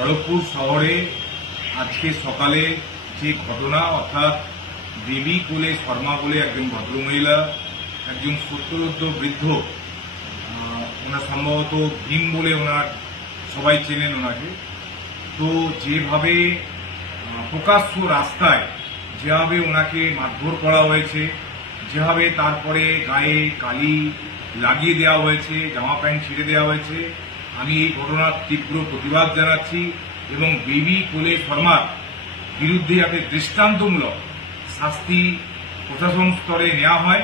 খড়গপুর শহরে আজকে সকালে যে ঘটনা, অর্থাৎ দেবী কোলে শর্মা বলে একজন ভদ্রমহিলা, একজন সত্তরোদ্ধ বৃদ্ধ ওনার সম্ভবত ভীম বলে ওনার সবাই চেনেন ওনাকে। তো যেভাবে প্রকাশ্য রাস্তায় যেভাবে ওনাকে মারধর করা হয়েছে, যেভাবে তারপরে গায়ে কালি লাগিয়ে দেওয়া হয়েছে, জামা প্যান্ট ছিঁড়ে দেওয়া হয়েছে আমি এই ঘটনার তীব্র প্রতিবাদ জানাচ্ছি এবং বেবি কোলে শর্মার বিরুদ্ধে যাতে দৃষ্টান্তমূলক শাস্তি প্রশাসন স্তরে নেওয়া হয়,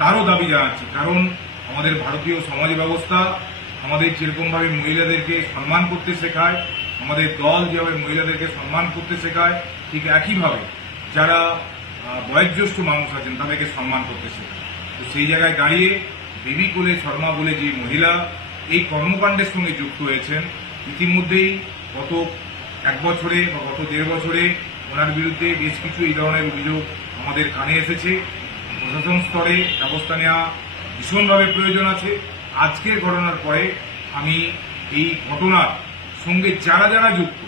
তারও দাবি জানাচ্ছি। কারণ আমাদের ভারতীয় সমাজ ব্যবস্থা আমাদের যেরকমভাবে মহিলাদেরকে সম্মান করতে শেখায়, আমাদের দল যেভাবে মহিলাদেরকে সম্মান করতে শেখায়, ঠিক একইভাবে যারা বয়োজ্যেষ্ঠ মানুষ আছেন তাদেরকে সম্মান করতে শেখায়। তো সেই জায়গায় দাঁড়িয়ে বেবি কোলে শর্মা বলে যে মহিলা এই কর্মকাণ্ডের সঙ্গে যুক্ত হয়েছেন। ইতিমধ্যেই গত এক বছরে বা গত দেড় বছরে ওনার বিরুদ্ধে বেশ কিছু এই ধরনের অভিযোগ আমাদের কানে এসেছে। প্রশাসন স্তরে ব্যবস্থা নেওয়া ভীষণভাবে প্রয়োজন আছে। আজকের ঘটনার পরে আমি এই ঘটনার সঙ্গে যারা যারা যুক্ত,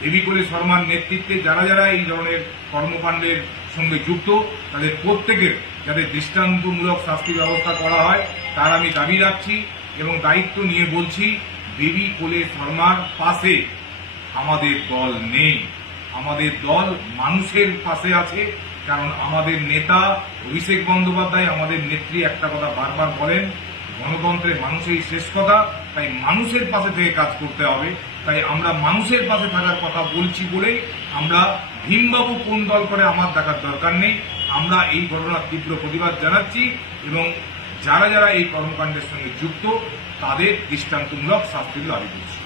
দেবী করে শর্মার নেতৃত্বে যারা যারা এই ধরনের কর্মকাণ্ডের সঙ্গে যুক্ত, তাদের প্রত্যেকের যাতে দৃষ্টান্তমূলক শাস্তি ব্যবস্থা করা হয়, তার আমি দাবি রাখছি। এবং দায়িত্ব নিয়ে বলছি, দেবী কোলে শর্মার পাশে আমাদের দল নেই। আমাদের দল মানুষের পাশে আছে, কারণ আমাদের নেতা অভিষেক বন্দ্যোপাধ্যায়, আমাদের নেত্রী একটা কথা বারবার বলেন গণতন্ত্রের মানুষের শেষ কথা, তাই মানুষের পাশে থেকে কাজ করতে হবে। তাই আমরা মানুষের পাশে থাকার কথা বলছি বলেই আমরা ভীমবাবু কোন দল করে আমার দেখার দরকার নেই। আমরা এই ঘটনার তীব্র প্রতিবাদ জানাচ্ছি এবং যারা যারা এই কর্মকাণ্ডের সঙ্গে যুক্ত তাদের দৃষ্টান্তমূলক শাস্তির দাবি করছি